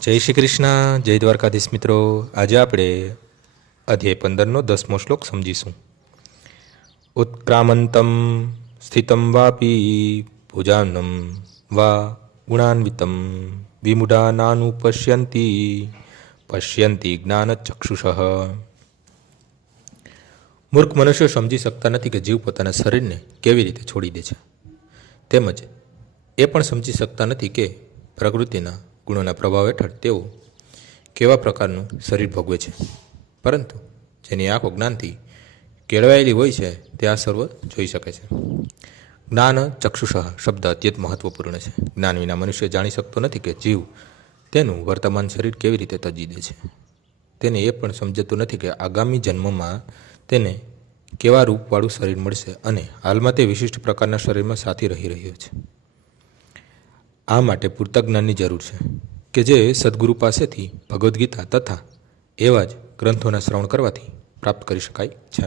જય શ્રી કૃષ્ણ, જય દ્વારકાધીશ મિત્રો. આજે આપણે અધ્યાય 15નો 10મો શ્લોક સમજીશું. ઉત્ક્રામંતમ સ્થિતમ વાપી ભુજાનમ વા ગુણાન્વિતમ વિમુઢાનાનુપશ્યંતિ પશ્યંતિ જ્ઞાનચક્ષુષ. મૂર્ખ મનુષ્યો સમજી શકતા નથી કે જીવ પોતાના શરીરને કેવી રીતે છોડી દે છે, તેમજ એ પણ સમજી શકતા નથી કે પ્રકૃતિના ગુણોના પ્રભાવ હેઠળ તેઓ કેવા પ્રકારનું શરીર ભોગવે છે. પરંતુ જેની આંખો જ્ઞાનથી કેળવાયેલી હોય છે તે આ સર્વ જોઈ શકે છે. જ્ઞાન ચક્ષુષ શબ્દ અત્યંત મહત્વપૂર્ણ છે. જ્ઞાન વિના મનુષ્ય જાણી શકતો નથી કે જીવ તેનું વર્તમાન શરીર કેવી રીતે તજી દે છે. તેને એ પણ સમજતું નથી કે આગામી જન્મમાં તેને કેવા રૂપવાળું શરીર મળશે અને હાલમાં તે વિશિષ્ટ પ્રકારના શરીરમાં સાથી રહી રહ્યો છે. આ માટે પૂરતા જ્ઞાનની જરૂર છે કે જે સદગુરુ પાસેથી ભગવદ્ ગીતા તથા એવા જ ગ્રંથોના શ્રવણ કરવાથી પ્રાપ્ત કરી શકાય છે.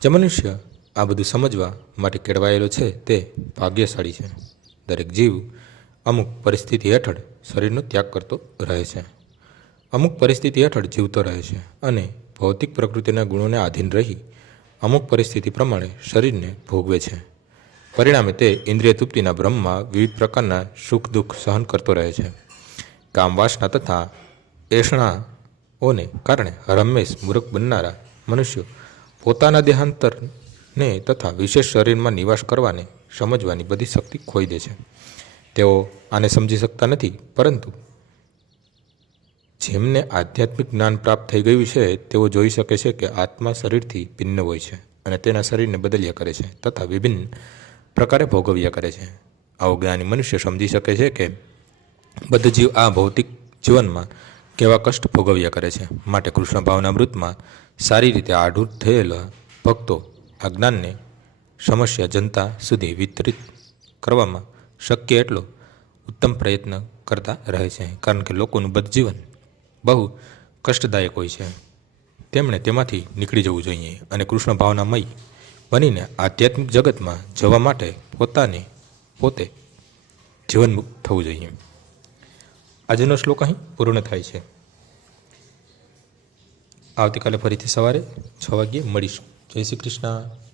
જે મનુષ્ય આ બધું સમજવા માટે કેળવાયેલો છે તે ભાગ્યશાળી છે. દરેક જીવ અમુક પરિસ્થિતિ હેઠળ શરીરનો ત્યાગ કરતો રહે છે. અમુક પરિસ્થિતિ હેઠળ જીવતો રહે છે અને ભૌતિક પ્રકૃતિના ગુણોને આધીન રહી અમુક પરિસ્થિતિ પ્રમાણે શરીરને ભોગવે છે. પરિણામે તે ઇન્દ્રિય તૃપ્તિના ભ્રમમાં વિવિધ પ્રકારના સુખ દુઃખ સહન કરતો રહે છે. કામ વાસના તથા એષણાઓને કારણે હરમેશ મૂર્ખ બનનારા મનુષ્યો પોતાના દેહાંતરને તથા વિશેષ શરીરમાં નિવાસ કરવાને સમજવાની બધી શક્તિ ખોઈ દે છે. તેઓ આને સમજી શકતા નથી, પરંતુ જેમને આધ્યાત્મિક જ્ઞાન પ્રાપ્ત થઈ ગયું છે તેઓ જોઈ શકે છે કે આત્મા શરીરથી ભિન્ન હોય છે અને તેના શરીરને બદલ્યા કરે છે તથા વિભિન્ન પ્રકારે ભોગવ્યા કરે છે. આવો જ્ઞાની મનુષ્ય સમજી શકે છે કે બધા જીવ આ ભૌતિક જીવનમાં કેવા કષ્ટ ભોગવ્યા કરે છે. માટે કૃષ્ણ ભાવના મૃતમાં સારી રીતે આઢૂર થયેલા ભક્તો આ જ્ઞાનને સમસ્યા જનતા સુધી વિતરિત કરવામાં શક્ય એટલો ઉત્તમ પ્રયત્ન કરતા રહે છે. કારણ કે લોકોનું બદ્ધ જીવન બહુ કષ્ટદાયક હોય છે. તેમણે તેમાંથી નીકળી જવું જોઈએ અને કૃષ્ણ ભાવનામય બનીને આધ્યાત્મિક જગતમાં જવા માટે પોતે જીવનમુક્ત થવું જોઈએ. આજનો શ્લોક અહીં પૂર્ણ થાય છે. આવતીકાલે ફરીથી સવારે 6 વાગ્યે મળીશું. જય શ્રી કૃષ્ણ.